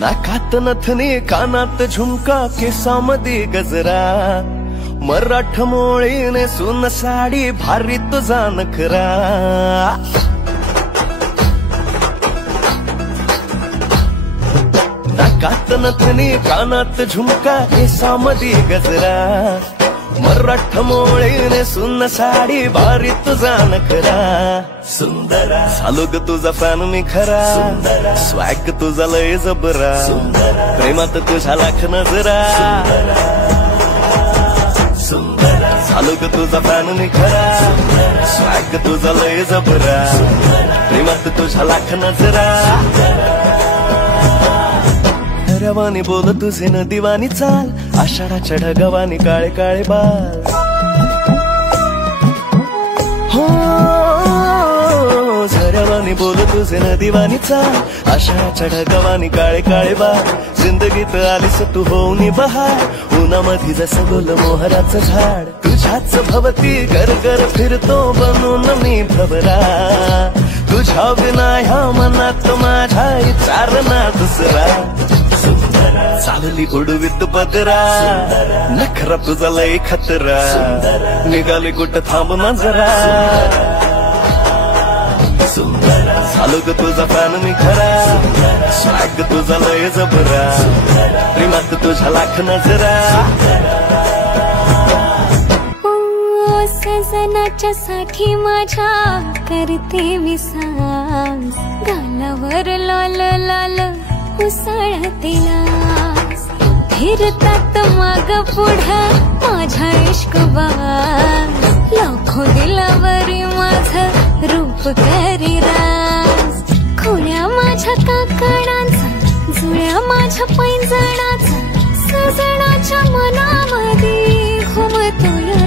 नाकात नथनी कानात झुमका केसामध्ये गजरा मराठ मोळीने सुन साडी भारी तुझा नखरा नाकात नथनी कानात झुमका केसामध्ये गजरा मराठ मोळीने सुन साडी भारी तुझा नखरा सुंदरा झालो ग तुझा फॅन मी खरा सुंदरा स्वॅग तुझा लय जबरा सुंदरा प्रेमात तुझ्या लाख नजरा सुंदरा झालो ग तुझा फॅन मी खरा स्वॅग तुझा लय जबरा प्रेमात तुझ्या लाख नजरा रवानी बोल तुझे न दिवानी चाल आषाढाच्या ढगावानी काळे काळे बाल हो झरवानी बोल तुझे न दिवानी चाल आषाढाच्या ढगावानी काळे काळे बाल जिंदगीत आलीस तू होऊनी बहार उन्हामध्ये जसं गोल मोहराचं झाड तुझ्याच भवती घर घर फिरतो बनून मी भवरा तुझ्या विना ह्या मनात माझ्या विचार ना दुसरा चालली उडवीत पदरा नखरा तुझा लय खतरा निघाले कुठं थांब ना जरा झालो ग तुझा फॅन मी खरा स्वॅग तुझा लय जबरा प्रेमात तुझ्या लाख नजरा सजनाच्या साठी माझ्या करते मी सांग गालावर लाल लाल उसळते लाज फिरतात माग पुढं माझ्या इश्कबाज लाखो दिलावरी माझं रूप करी राज खोड्या माझ्या काकडांचा जुळ्या माझ्या पैंजणाचा सजनाच्या मनामध्ये घुमतो या